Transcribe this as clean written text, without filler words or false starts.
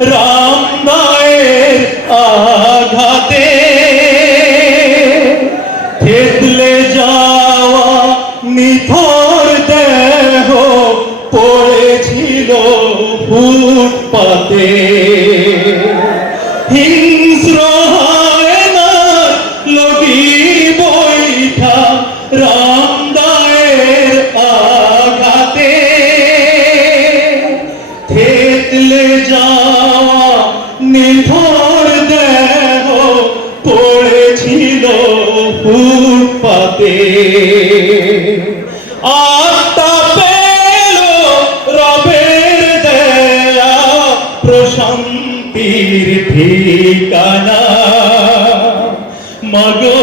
রামদায়ের আঘাতে থেতলে যাওয়া নিথর দেহ পড়েছিল ফুটপাতে। হিংস্র হায়নার লগি বৈঠা রামদায়ের আঘাতে থেতলে যাওয়া নিথর দেহ পড়েছিল ফুটপাতে। আত্মা পেল রবের দেয়া প্রশান্তির ঠিকানা। মাগো